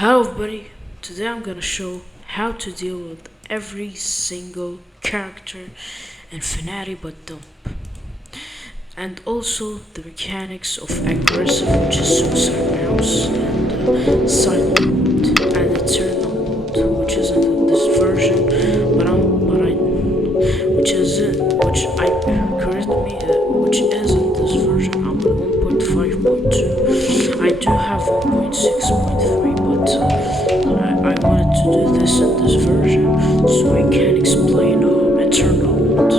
Hello everybody, today I'm gonna show how to deal with every single character in Fnati but dump. And also the mechanics of aggressive, which is suicide mouse, and silent mode, and eternal mode, which isn't in this version, which is in this version. I'm on 1.5.2. I do have 1.6.3, but I wanted to do this in this version so I can explain eternal mode.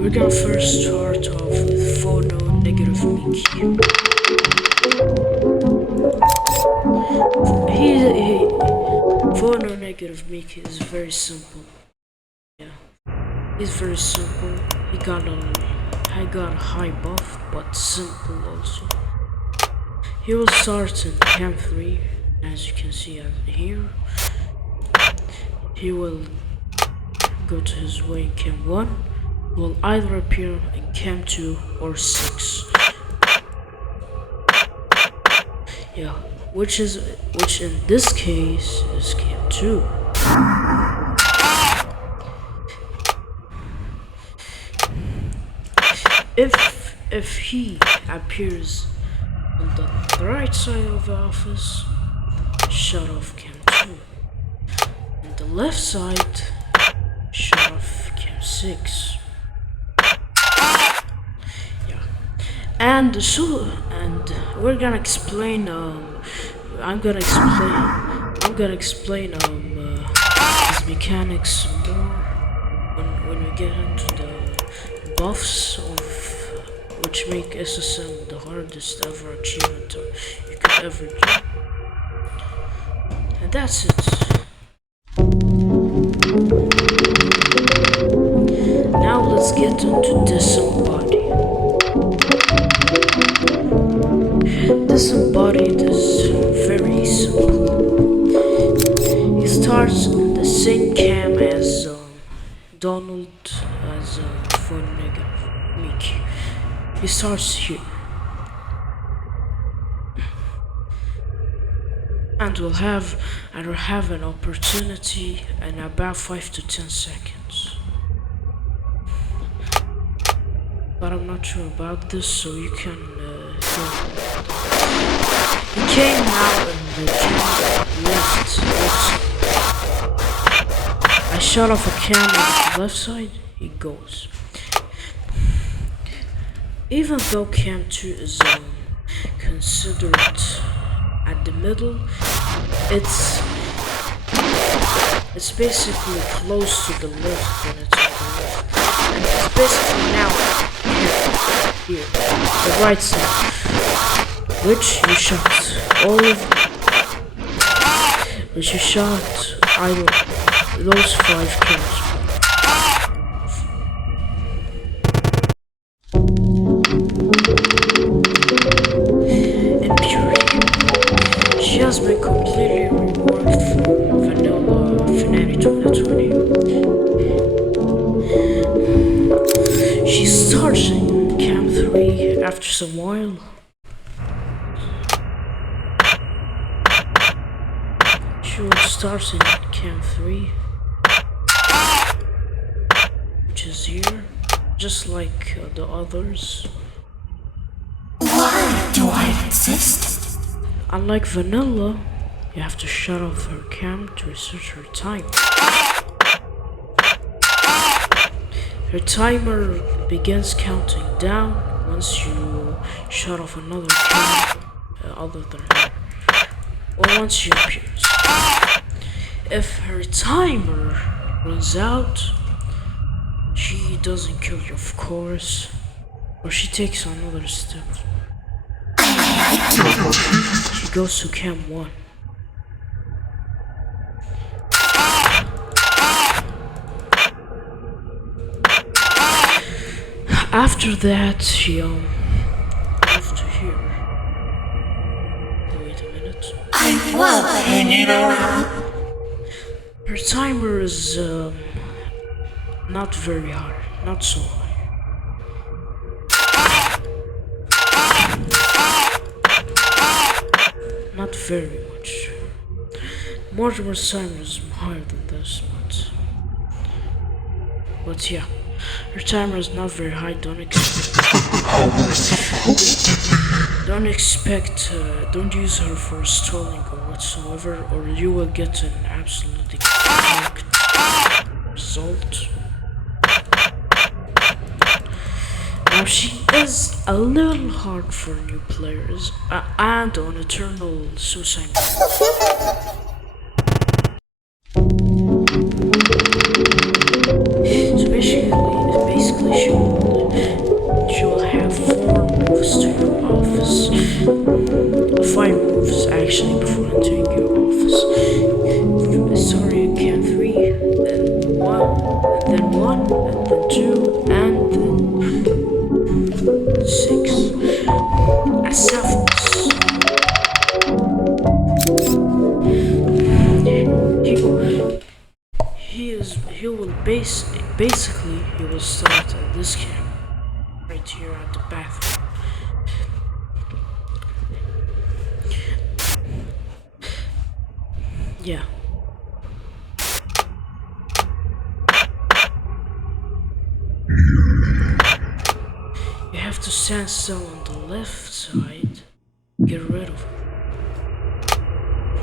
We're gonna first start off with phono negative Mickey. Phono negative Mickey is very simple. Yeah, he's very simple. He got a high buff, but simple also. He will start in Camp 3, as you can see here. He will go to his way in Camp 1. Will either appear in Camp 2 or 6. Yeah, which in this case is Camp 2. If he appears on the right side of the office, shut off Camp 2. On the left side, shut off Camp 6. And we're gonna explain. I'm gonna explain these mechanics more when we get into the buffs of which make SSM the hardest ever achievement you could ever do. And that's it. Now let's get into disembody. Disembodied is very simple. He starts in the same cam as Donald as for negative Mickey. He starts here. And we'll have an opportunity in about 5 to 10 seconds. But I'm not sure about this, so you can he came out in the cam left. I shut off a cam on the left side, he goes. Even though Cam 2 is considered at the middle, it's basically close to the left when it's on the left. And it's basically now here, the right side, which you shot either those 5 kills. She has been completely reworked for vanilla Fnati 2020. She starts in Camp 3 after some while. She will start in Camp 3, which is here, just like the others. Why do I exist? Unlike vanilla, you have to shut off her cam to reset her time. Her timer begins counting down once you shut off another cam other than her, or once she appears. If her timer runs out, she doesn't kill you, of course, or she takes another step. She goes to Cam 1. After that, she moved to here. Wait a minute. I love hanging around. Her timer is not very high, not so high. very much. Mortimer's timer is higher than this, but yeah, her timer is not very high. Don't use her for stalling or whatsoever, or you will get an absolutely correct result. Now she is a little hard for new players, and on Eternal Suicide. So basically she will have 4 moves to your office. 5 moves actually before entering your office. Sorry, again 3, then 1, and then 1, and then 2, and then 6. Assassins. He will basically he will start at this camp right here at the bathroom. Yeah. You have to stand still on the left side. Get rid of him.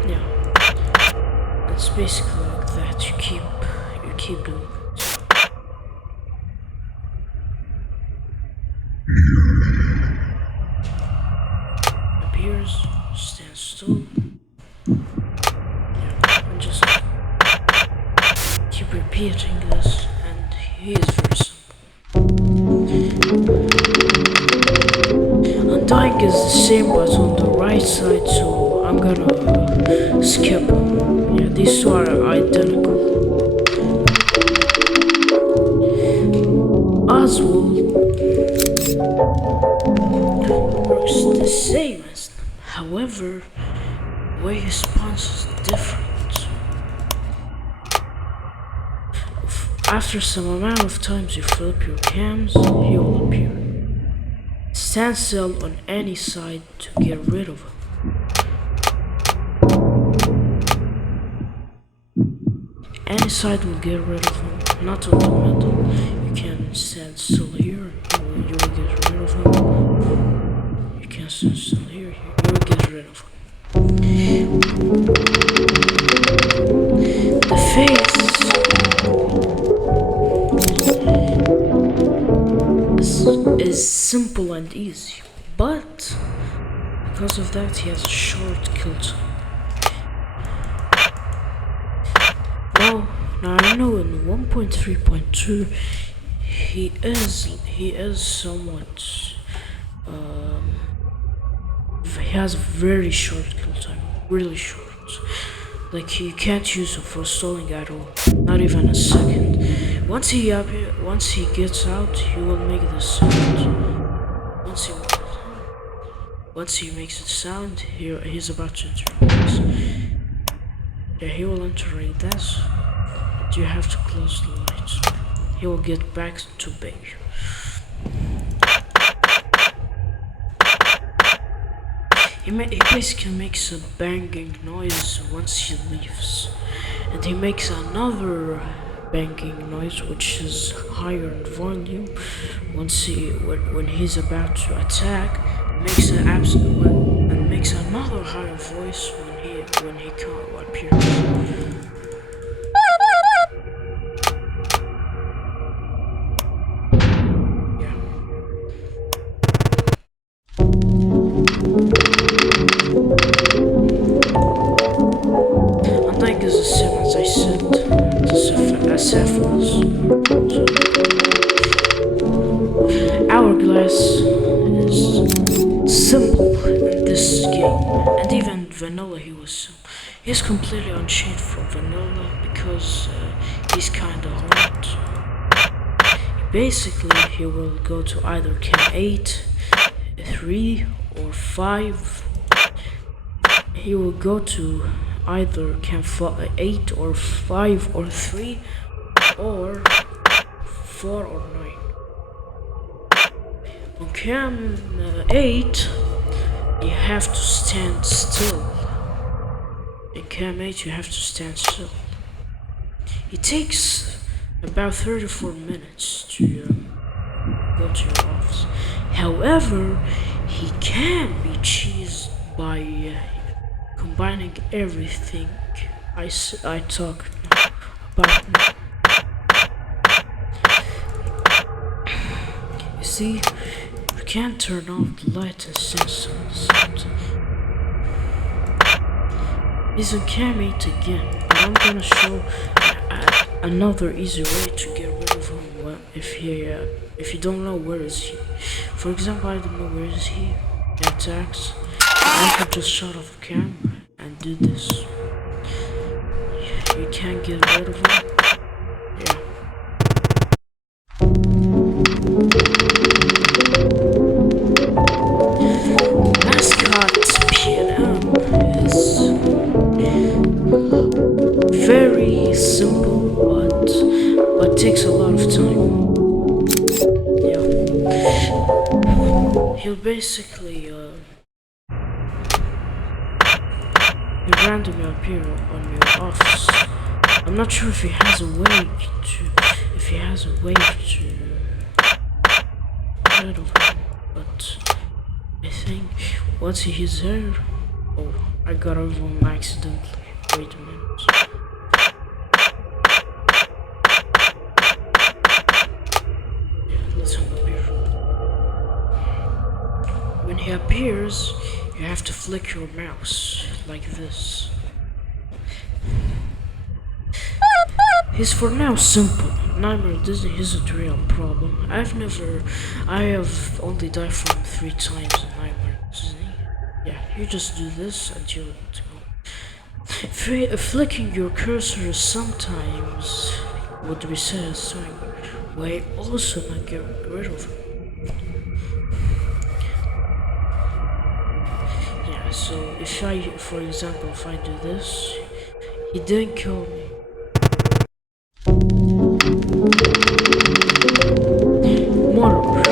Yeah. It's basically like that. You keep doing it. Appears, stand still. Yeah, and just keep repeating this, and he is very simple. Undying is the same but on the right side, so I'm gonna skip. Yeah, these two are identical. Oswald works the same as them. However, the way he responds is different. After some amount of times you flip your cams, he will appear. Stand still on any side to get rid of him. Any side will get rid of him, not on the middle. You can stand still here, you will get rid of him. You can stand still here, you will get rid of him. The face is simple and easy, but because of that he has a short kill time. Now I know in 1.3.2 he is somewhat he has very short kill time, really short. Like you can't use him for stalling at all, not even a second. Once he gets out, he will make the sound. Once he makes the sound, he's about to enter. Yeah, he will enter like this. But you have to close the lights. He will get back to base. He basically makes a banging noise once he leaves, and he makes another banging noise which is higher in volume when he's about to attack. Makes another higher voice when he appears. Unlike as a sim, as I said, Acephalus. Hourglass is simple in this game, and even vanilla he was simple. He's completely unchanged from vanilla because he's kinda hard. Basically, he will go to either cam 8, 3, or 5. He will go to either cam 8 or 5 or 3 or 4 or 9. On cam 8, you have to stand still In Cam 8 you have to stand still. It takes about 34 minutes to go to your office. However, he can be cheesed by combining everything I talk about now. You see, you can't turn off the light and stand still at the same time. He's on Cam 8 again, but I'm gonna show another easy way to get rid of him if you don't know where is he. For example, I don't know where is he. He attacks. I could just shut off camera and do this. You can't get rid of him. Yeah. Mascot PNM is very simple, but takes a lot of time. Yeah. He'll basically randomly appear on your office. I'm not sure if he has a way to get rid of him, but I think once he's there. Oh, I got over him accidentally. Wait a minute. Let's him appear. When he appears, you have to flick your mouse like this. He's for now simple. Nightmare Disney isn't a real problem. I have only died from 3 times in Nightmare Disney. Yeah, you just do this and you'll go. Flicking your cursor sometimes would reset his timer, while also not getting rid of him. Yeah, so for example, if I do this, he didn't kill me. Murder,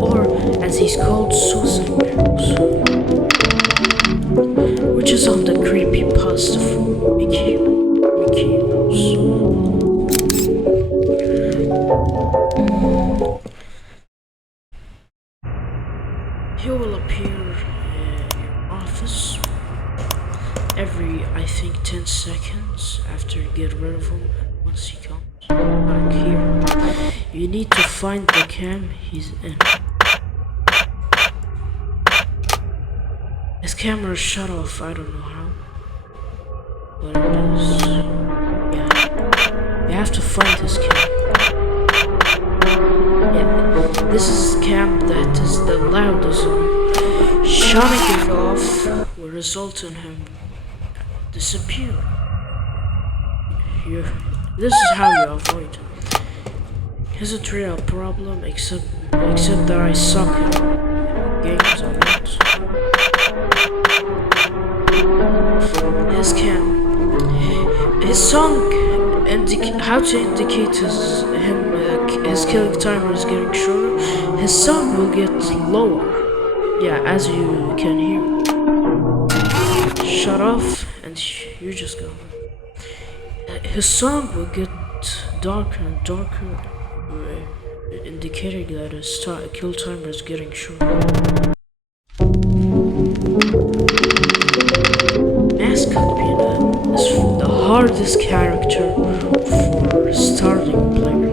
or as he's called, suicide mouse, which is on the creepypasta from Mickey Mouse. He will appear in your office every, I think, 10 seconds after you get rid of him, and once he comes back here, you need to find the cam he's in. His camera is shut off, I don't know how, but it is. Yeah, you have to find his cam. Yeah, this is cam that is the loudest one. Shutting it off will result in him disappearing. This is how you avoid it. Isn't really a problem, except that I suck at games a lot. His cam, his song, how to indicate his killing timer is getting shorter. His song will get lower. Yeah, as you can hear. Shut off, and you just go. His song will get darker and darker, indicating that his kill timer is getting shorter. Mascot PNM is the hardest character for starting player,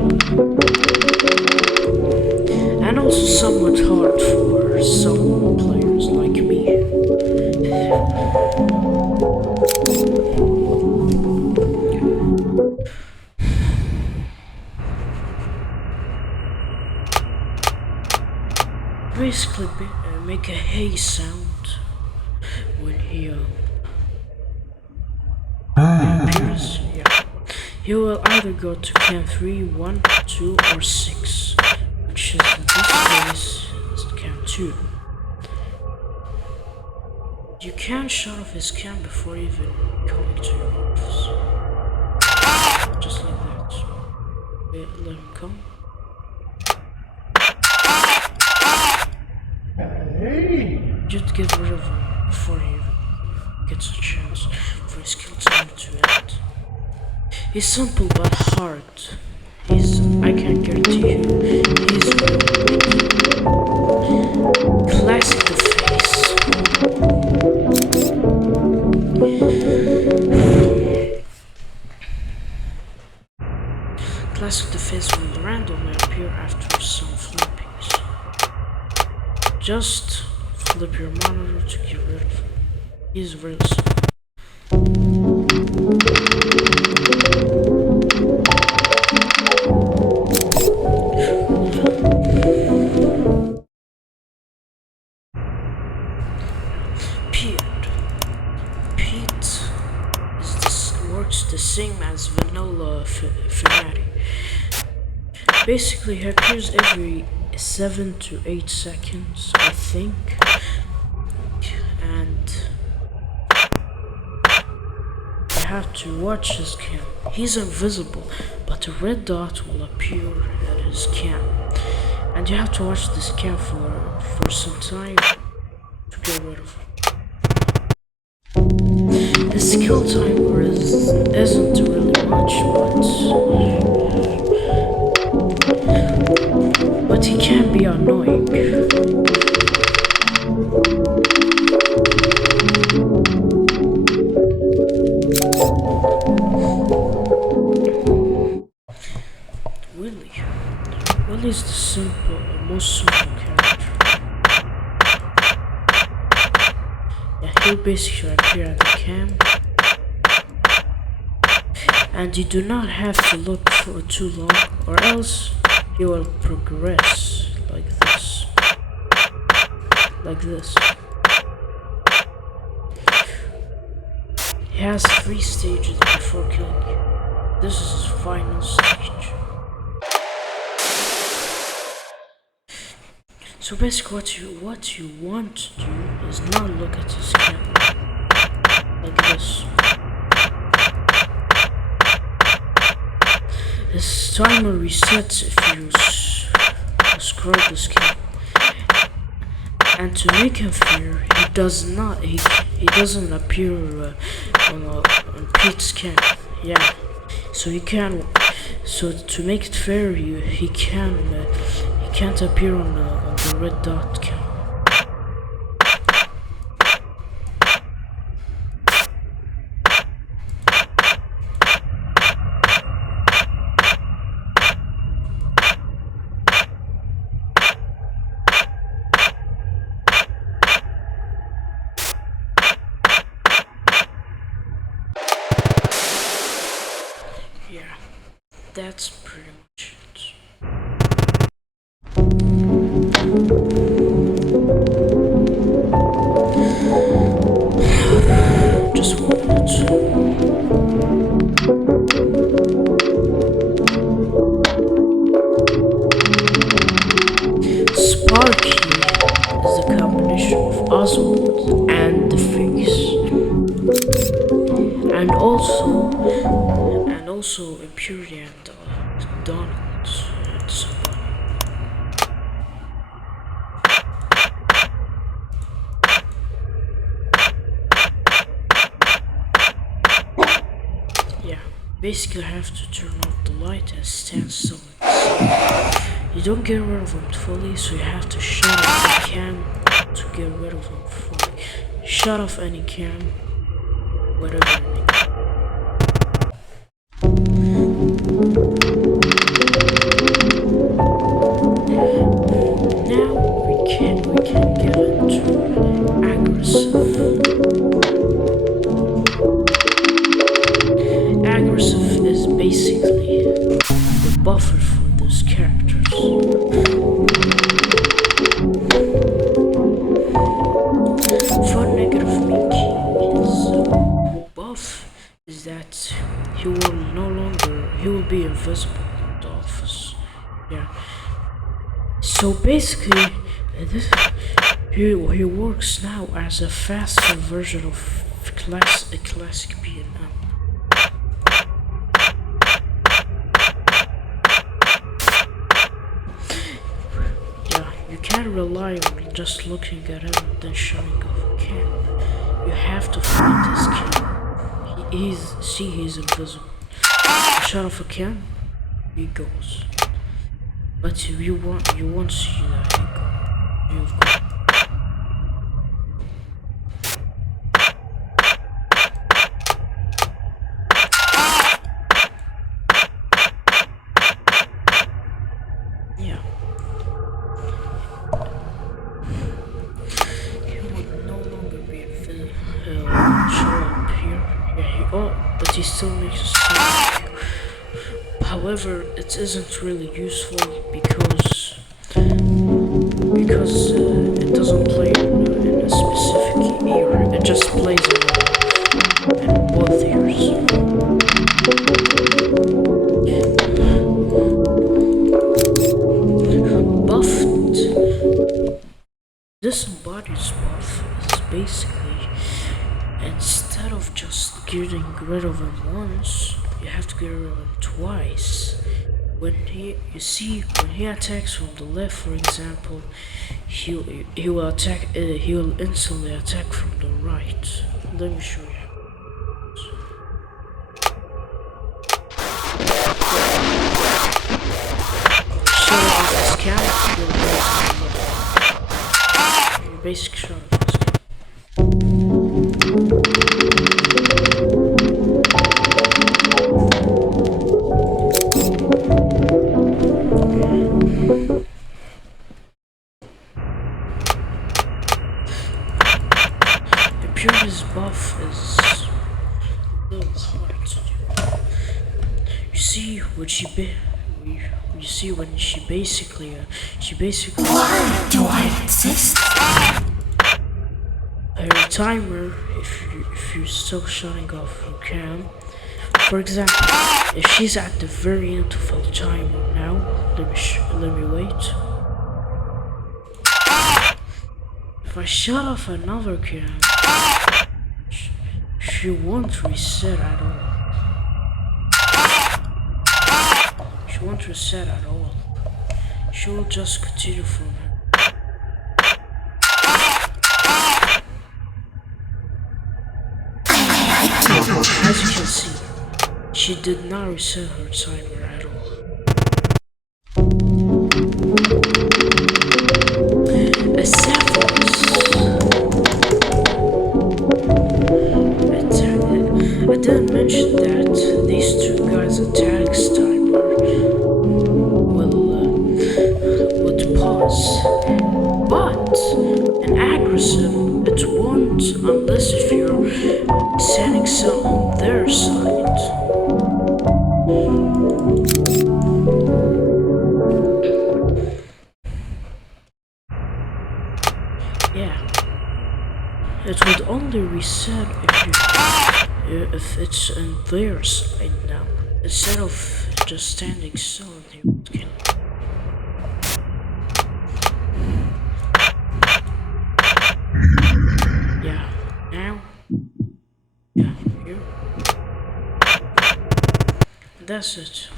and also somewhat hard for some players like me. Basically, make a hey sound when he appears. Yeah, he will either go to cam 3, 1, 2, or 6, which is in this case is cam 2. You can shut off his cam before even coming to your office, just like that. Wait, let him come. Just get rid of him before he even gets a chance for his kill time to end. He's simple but hard. I can't guarantee you, he's really classic the face. Classic the face will randomly appear after some flippings. Just flip your monitor to get rid of him. He's really simple. Works the same as vanilla Fnati. Basically, he appears every 7 to 8 seconds, I think, and you have to watch his cam. He's invisible, but a red dot will appear at his cam, and you have to watch this cam for some time to get rid of him. His skill timer isn't really much, but he can be annoying. Willie is the most simple character. He'll basically appear at the cam, and you do not have to look for too long, or else he will progress like this. He has 3 stages before killing you. This is his final stage. So basically what you want to do is not look at his camera like this. His timer resets if you scroll this cam. And to make him fair, he doesn't appear on Pete's cam. Yeah. So to make it fair, he can't appear on the red dot cam. Yeah, that's pretty much it. Just 1 minute. Sparky is the combination of Oswald and the face, and also Impurity and Donald and somebody. Yeah, basically I have to turn off the light and stand still. You don't get rid of him fully, so you have to shut off the cam to get rid of him fully. Shut off any cam, whatever you need. Now we can get into aggressive. Aggressive is basically the buffer for those characters. For negative Mickey, his buff is that he will be invisible in the office. Yeah. So basically, he works now as a faster version of a classic B&M. You can't rely on just looking at him and then shutting off a cam. You have to find his cam. He's invisible. Shut off a cam, he goes. But you won't see that he go. You've got. Yeah. He would no longer be show up here. Yeah, but he still makes a sound. However, it isn't really useful because it doesn't play in a specific ear. It just plays in both ears. Buffed. This embodies buff is basically, instead of just getting rid of him once, you have to get rid of him twice. When he attacks from the left, for example, he will attack. He will instantly attack from the right. Let me show you. So off his cam, your basic shot. His buff is a little hard to do. You see when she basically Why do I exist? her timer, if you're still shutting off her cam, for example, if she's at the very end of her timer now, let me wait. If I shut off another cam, she won't reset at all. She won't reset at all. She will just continue from her. As you can see, she did not reset her timer at all. I didn't mention that these two guys' attacks timer would pause, but an aggressive it won't unless if you're setting some on their side. Yeah, it would only reset if it's on their side now, instead of just standing still and they would kill. Yeah, now, yeah, here. That's it.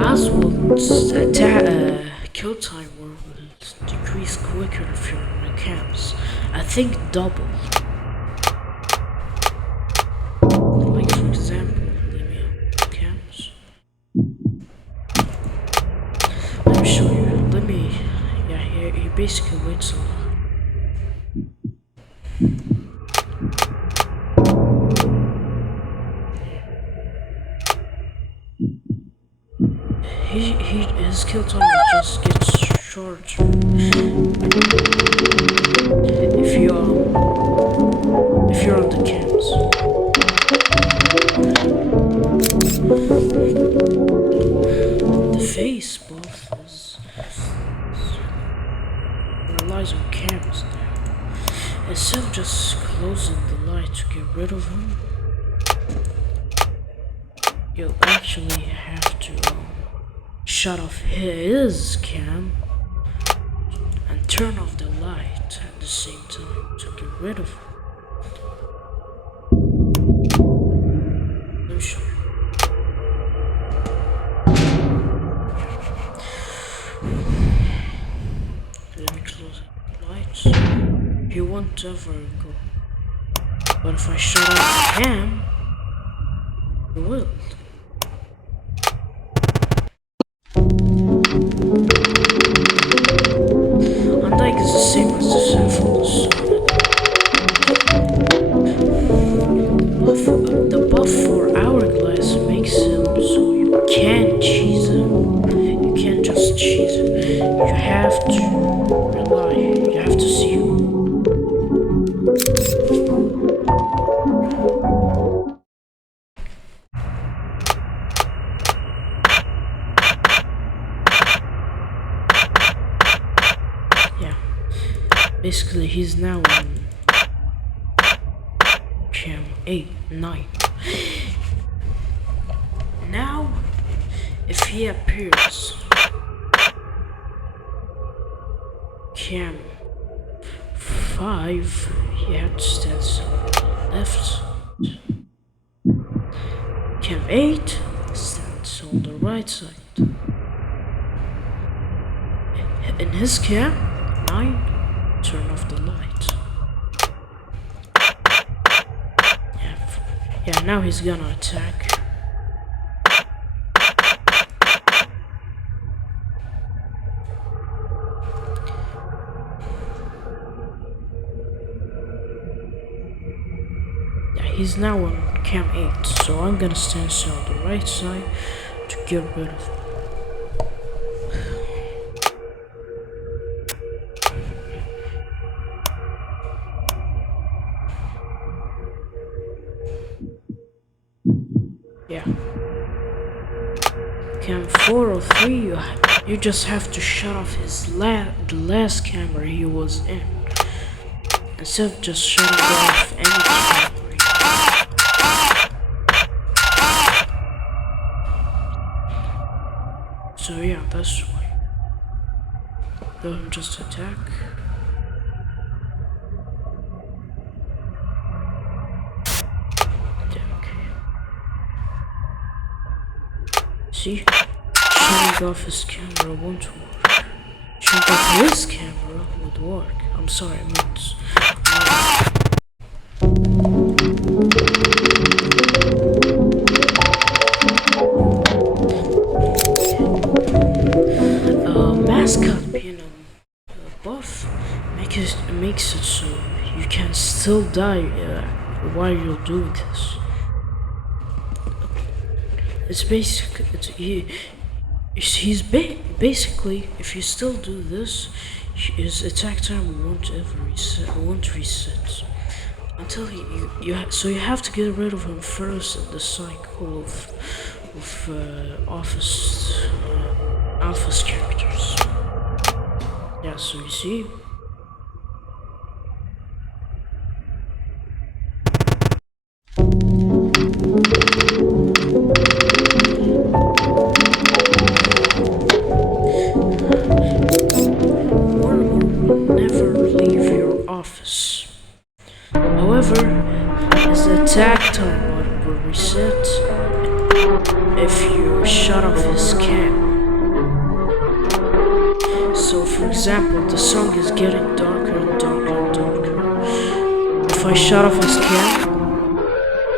Oswald's kill time will decrease quicker if you're in the camps. I think double. Like for example, let me have camps. Let me show you. Yeah, he basically waits a lot. His kill time just gets shorter if you're on the camps. The face buff relies on cams now. Instead of just closing the light to get rid of him, you'll actually have to shut off his cam and turn off the light at the same time to get rid of him. Let me show you. he won't ever go. But if I shut off the cam, he will. Unlike is the same as the Sephiroth. The buff for Hourglass makes him so you can't cheese him. You can't just cheese him. You have to rely. You have to see him. Yeah. Basically, he's now in Cam 8, 9. Now, if he appears Cam 5, he has to stand on the left. Cam 8 stands on the right side. In his cam 9, turn off the light. Yeah, now he's gonna attack. He's now on cam 8, so I'm gonna stand still on the right side to get rid of him. Yeah. Cam 4 or 3, you just have to shut off his the last camera he was in. Instead of just shutting off any camera. So yeah, that's why. Let him just attack. See? Shutting off his camera won't work. Shutting off his camera would work. I'm sorry, I meant... mascot being a buff makes it so you can still die while you're doing this. It's basically basically if you still do this, his attack time won't reset until so you have to get rid of him first in the cycle of office characters. Yeah, so you see. However, his attack time will reset if you shut off his cam. So for example, the song is getting darker and darker and darker. If I shut off his cam,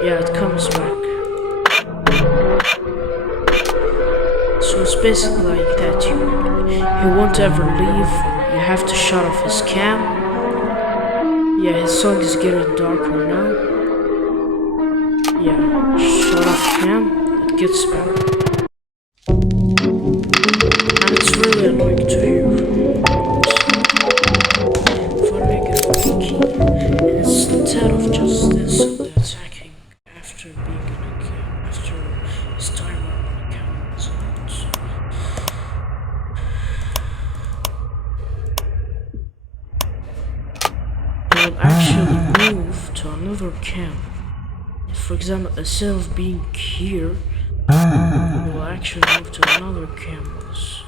yeah, it comes back. So it's basically like that. He won't ever leave. You have to shut off his cam. Yeah, his song is getting darker now. Yeah, shut off cam, it gets better. And it's really annoying to hear. For negative key, instead of just this, attacking after being in a cam, after his timer on the cam is out. Will actually move to another cam. For example, instead of being here, it will actually move to another canvas.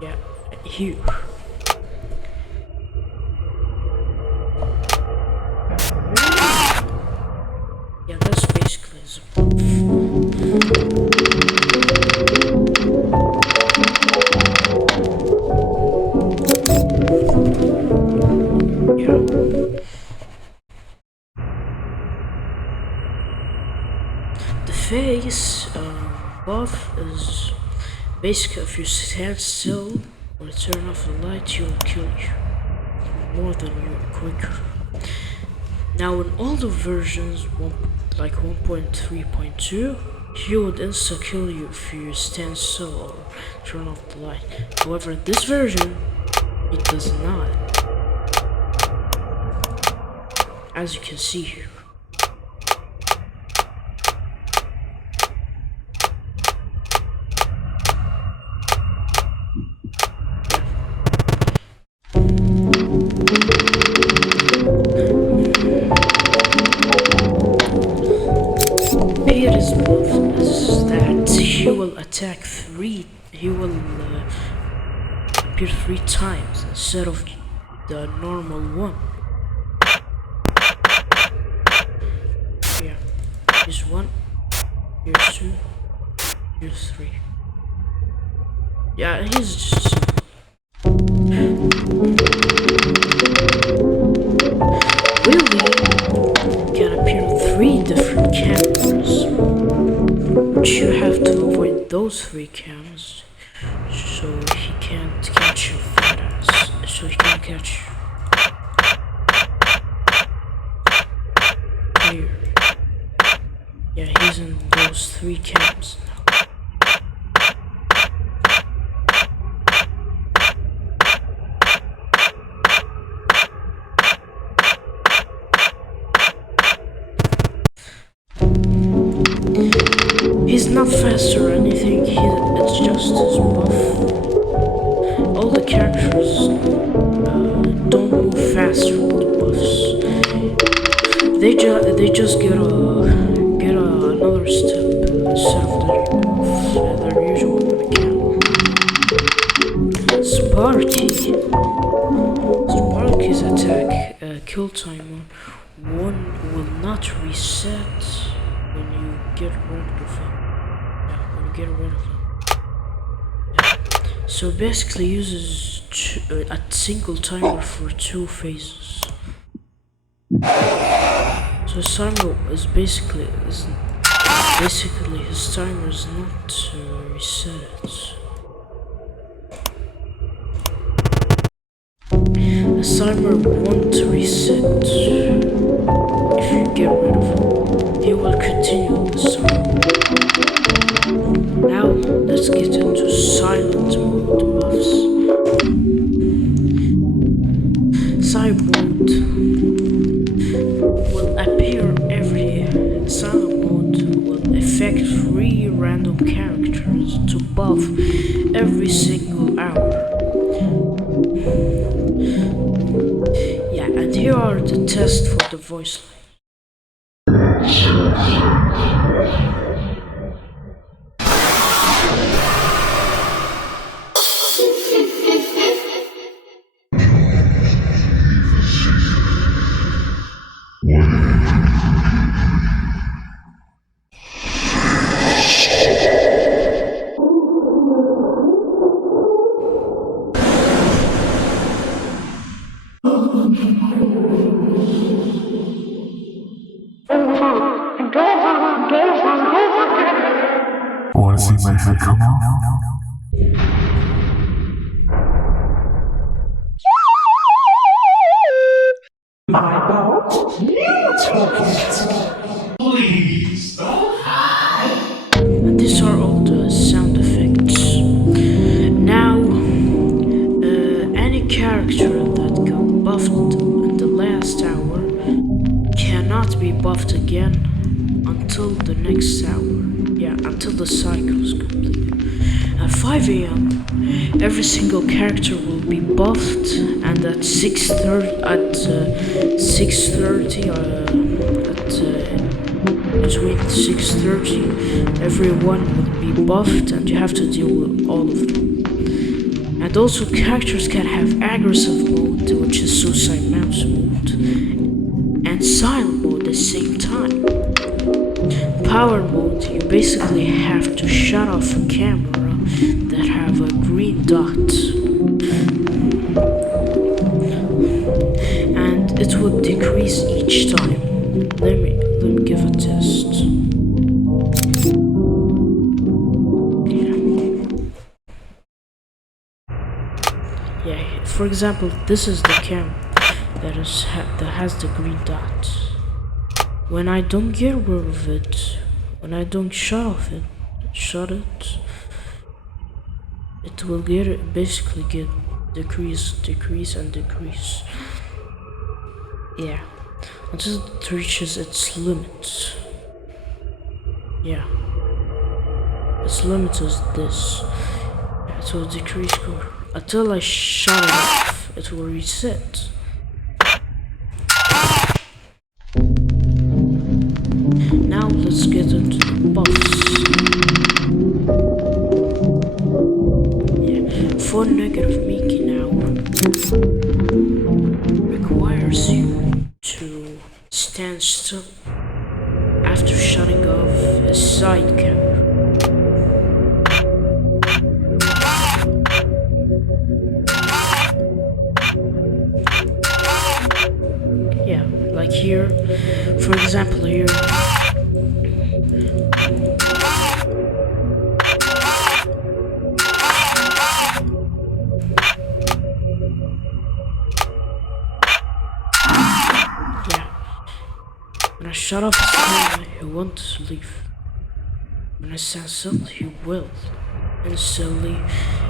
Yeah, here. Yeah, that's basically his yeah. buff is basically if you stand still or turn off the light, he will kill you more than you quicker. Now in older versions, like 1.3.2, he would insta kill you if you stand still or turn off the light. However, in this version, it does not. As you can see here. Peter's move is that he will attack he will appear 3 times instead of the normal one. Yeah, here's 1, here's 2, here's 3. Yeah, he's just really can appear 3 different cameras, but you have to avoid those 3 cams so he can't catch your fat ass. So he can't catch you. Here. Yeah, he's in those 3 cams now. He's not fast or anything, it's just his buff. All the characters don't move faster with the buffs. They just get another step instead of their usual mechanic. Sparky's attack kill timer 1 will not reset when you get rid of him. So basically uses a single timer for 2 phases. So his timer is basically his timer is not reset. His timer won't reset if you get rid of him. He will continue this time. Now let's get into silent mode buffs. Silent mode will appear silent mode will affect 3 random characters to buff every single hour. Yeah, and here are the tests for the voice line. Want to see my head come out? My boat? Please don't hide. And these are all the sound effects. Now, any character that got buffed in the last hour cannot be buffed again until the next hour. Yeah, until the cycle is complete. At 5 AM, every single character will be buffed, and at 6:30, between 6:30, everyone will be buffed, and you have to deal with all of them. And also, characters can have aggressive mode, which is suicide mouse mode, and silent mode at the same time. Power mode, you basically have to shut off a camera that have a green dot, and it will decrease each time. Let me give a test. for example, this is the cam that has the green dot. When I don't get rid of it, when I don't shut it, it will basically get decrease and decrease. Yeah, until it reaches its limit. Yeah, its limit is this. It will decrease until I shut it off. It will reset. Now let's get into the buffs. Yeah, for negative Mickey now requires you to stand still after shutting off his side camera. Yeah, like here, for example, here. When I shut off his camera, he won't leave. When I stand still, he will. Instantly.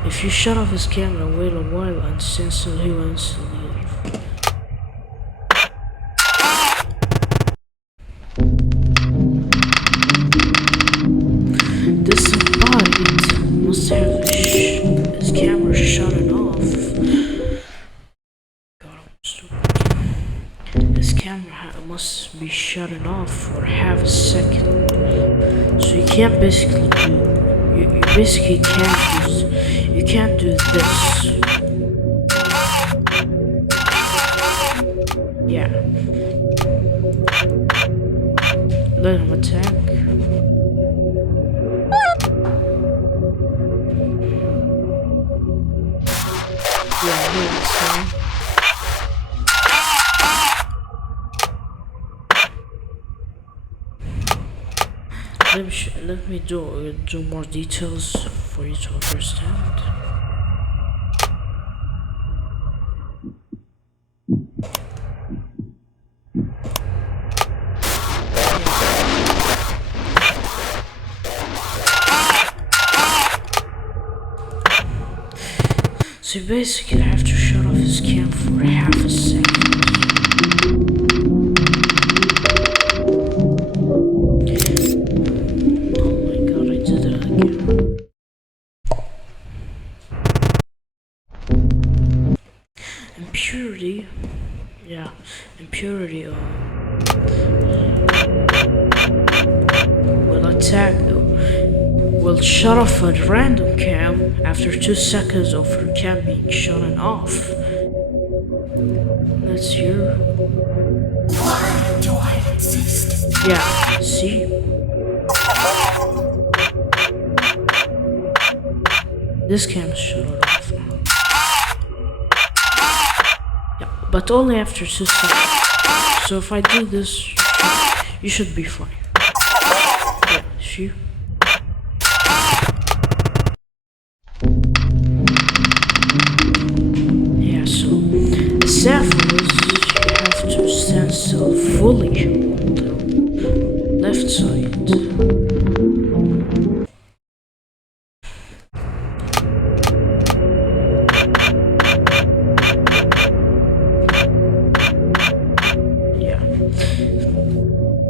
If you shut off his camera, wait a while and stand still, he will instantly leave. This bot must have his camera shut off. God, I'm stupid. His camera must be shut off for half a second. So you can't basically you basically can't do this. Yeah. Let him attack. Yeah, here it's going. Let me do more details for you to understand. So you basically have to shut off his cam for half a second. Impurity, yeah, impurity will shut off a random cam after 2 seconds of her cam being shut off. Let's hear. Why do I exist? Yeah, see? This cam is shut off now. Yeah, but only after 2 seconds. So if I do this, you should be fine. Yeah, see? Yeah, so the sample is you have to stand still fully on the left side.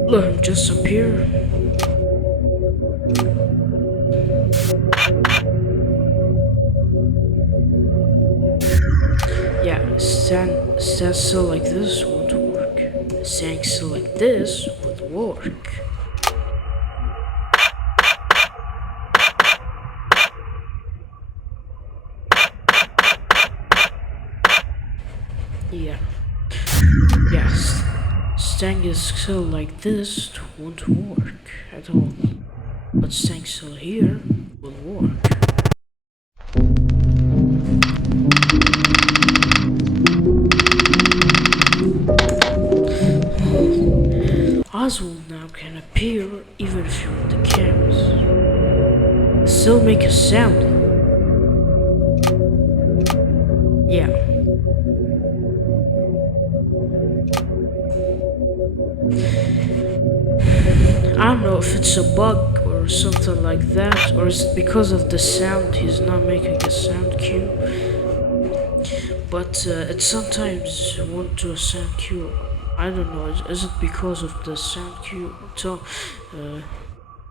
Let him just appear. Yeah, stand still like this won't work. Standing still like this would work. Yeah. Yes. Staying still like this won't work at all. But staying still here will work. Oswald now can appear even if you're in the cams. Still make a sound. Yeah. don't know if it's a bug or something like that, or is it because of the sound he's not making a sound cue. But it sometimes won't do a sound cue. I don't know. Is it because of the sound cue? So,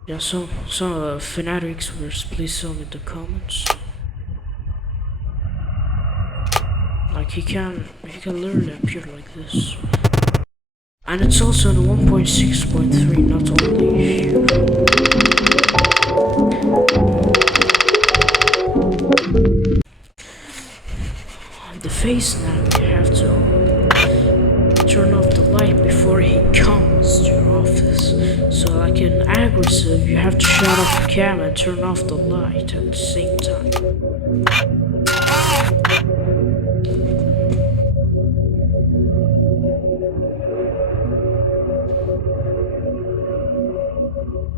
yeah. Some Fnati experts, please tell me in the comments. Like he can literally appear like this. And it's also in 1.6.3, not only here. The face now, you have to turn off the light before he comes to your office. So like in aggressive, you have to shut off the camera and turn off the light at the same time.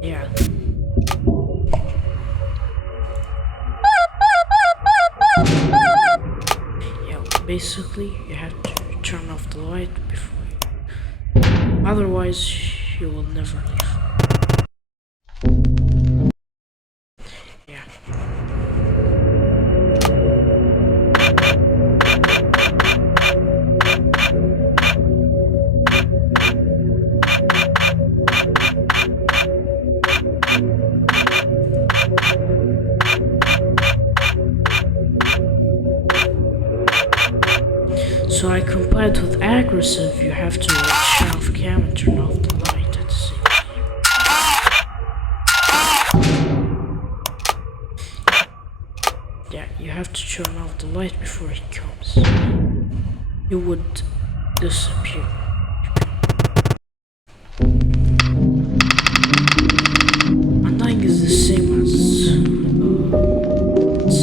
Yeah. Yeah, basically you have to turn off the light before otherwise you will never leave. Yeah. So I combined with aggressive, you have to shut off camera and turn off the light at the same time. Yeah, you have to turn off the light before he comes. You would disappear. Undying is the same as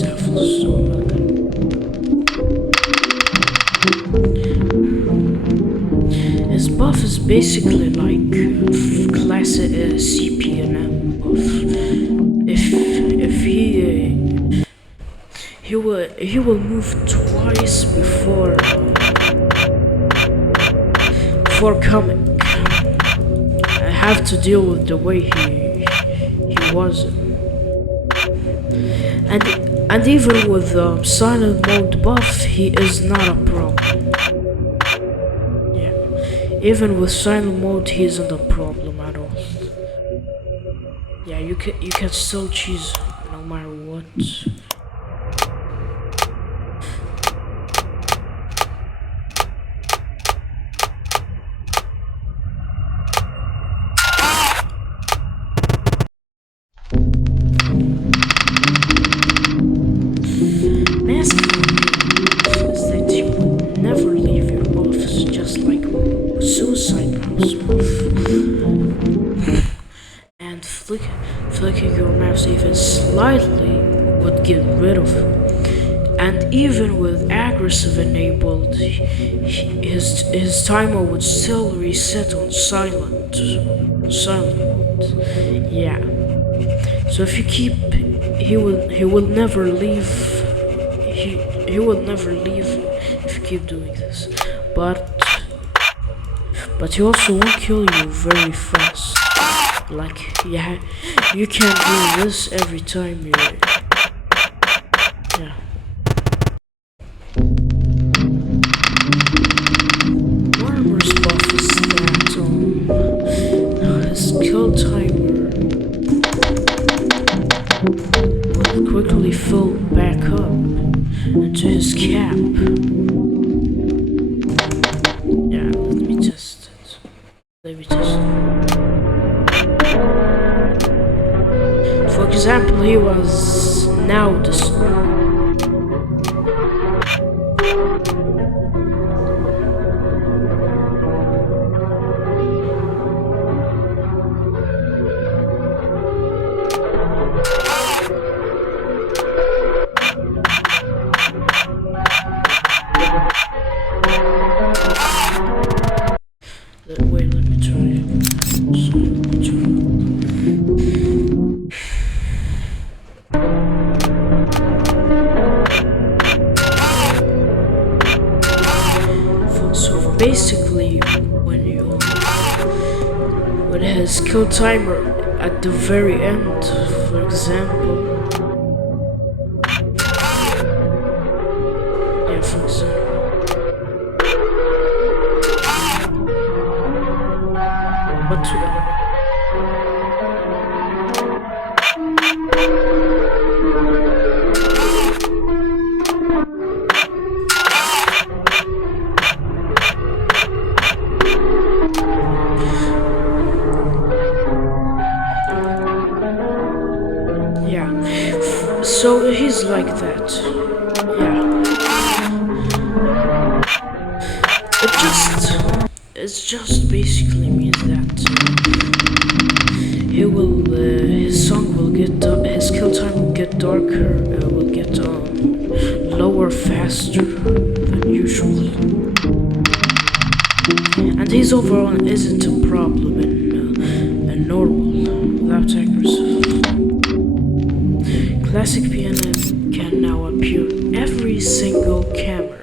Cephalus. His buff is basically like classic CP and M buff. If he will move twice before coming. I have to deal with the way he was, and even with silent mode buff, he is not a problem. Even with silent mode, he isn't a problem at all. Yeah, you can still cheese no matter what. Mask is that you would never leave your office, just like suicide mouse buff. And flicking your mouse even slightly would get rid of him. And even with aggressive enabled, his timer would still reset on silent mode. Yeah. So if you keep, he will never leave. He will never leave if you keep doing this. But he also won't kill you very fast. Like, yeah, you can't do this every time you. Yeah. Warmer's buff is that his kill timer will quickly fill back up into his cap. Yeah, let me test it. For example, he was now this. Wait, let me try. kill timer at the very end, for example. Yeah, for example. But yeah, so he's like that. Yeah, it just basically means that his song will get his kill time will get darker, will get lower faster than usual, and his overall isn't a problem in normal without aggressive. Classic piano can now appear in every single camera.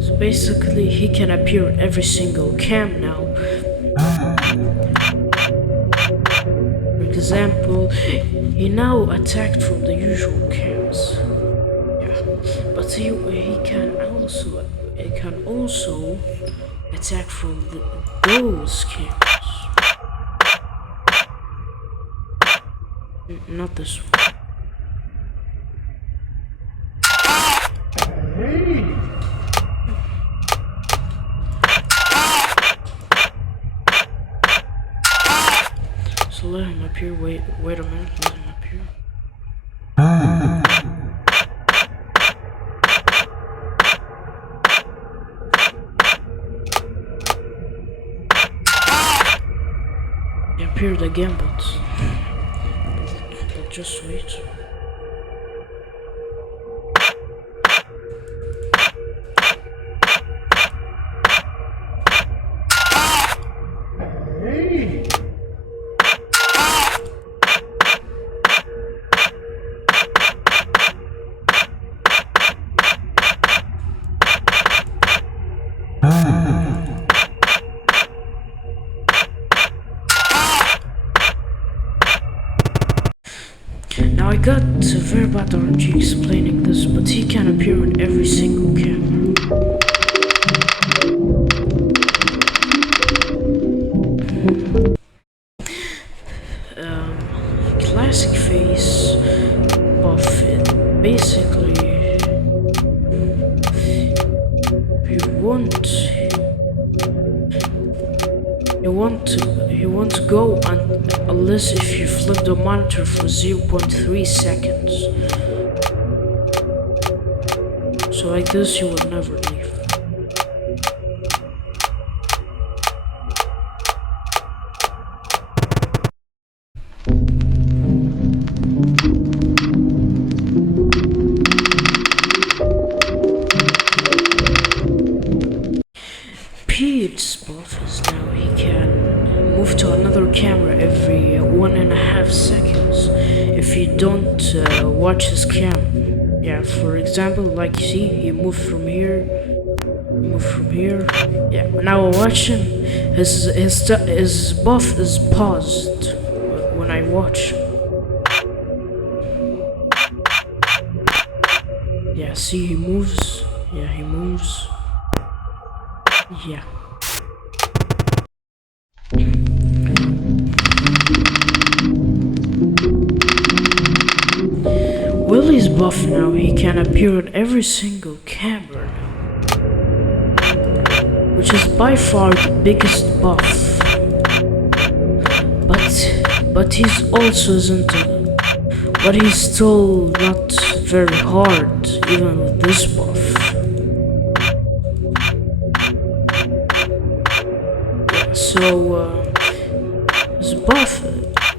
So basically, he can appear in every single cam now. For example, he now attacked from the usual cams. Yeah, but he can also attack from those cams. Not this one. So let him appear. Wait a minute. Let him appear. He appeared again, but just wait. Now I got a very bad RNG explaining this, but he can appear in every single camera. Classic face buff it. Basically, you won't go unless if you flip the monitor for 0.3 seconds. So like this, you will never leave. Pete's buff is now he can move to another camera every 1.5 seconds if you don't watch his cam. Yeah, for example, like you see, he moved from here, Yeah, now I watch him. His buff is paused when I watch him. Yeah, see, he moves. Yeah, he moves. Yeah. Willie's buff now, he can appear in every single camera now, which is by far the biggest buff. But he's also but he's still not very hard even with this buff. So his buff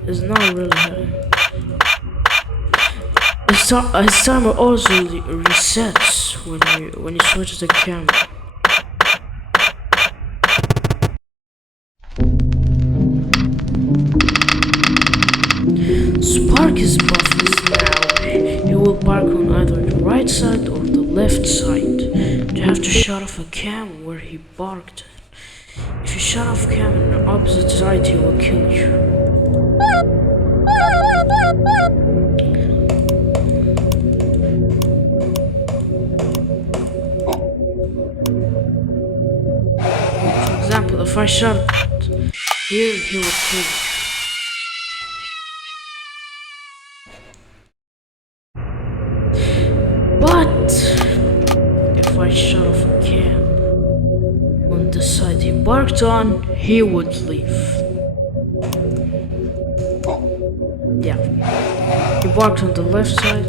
is not really high. His timer also resets when you switch the camera. left side. You have to shut off a cam where he barked. If you shut off cam on the opposite side, he will kill you. For example, if I shut here, he will kill you. But if I shut off a cam on the side he barked on, he would leave. Yeah, he barked on the left side.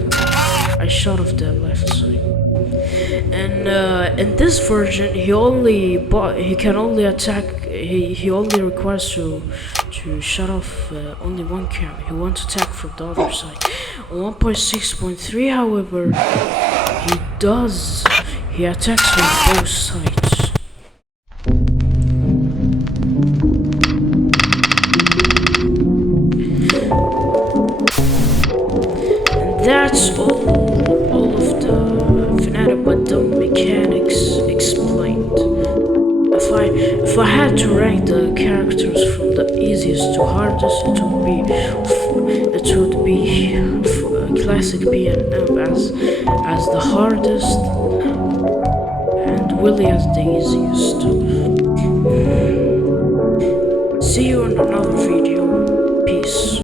I shut off the left side. And in this version, he can only attack. He only requires to shut off only one cam. He won't attack from the other side. On 1.6.3, however, he does. He attacks from both sides. And that's all of the Fnati button mechanics explained. If I had to rank the characters from the easiest to hardest, it would be classic PNM as the hardest and Willy as the easiest. See you in another video. Peace.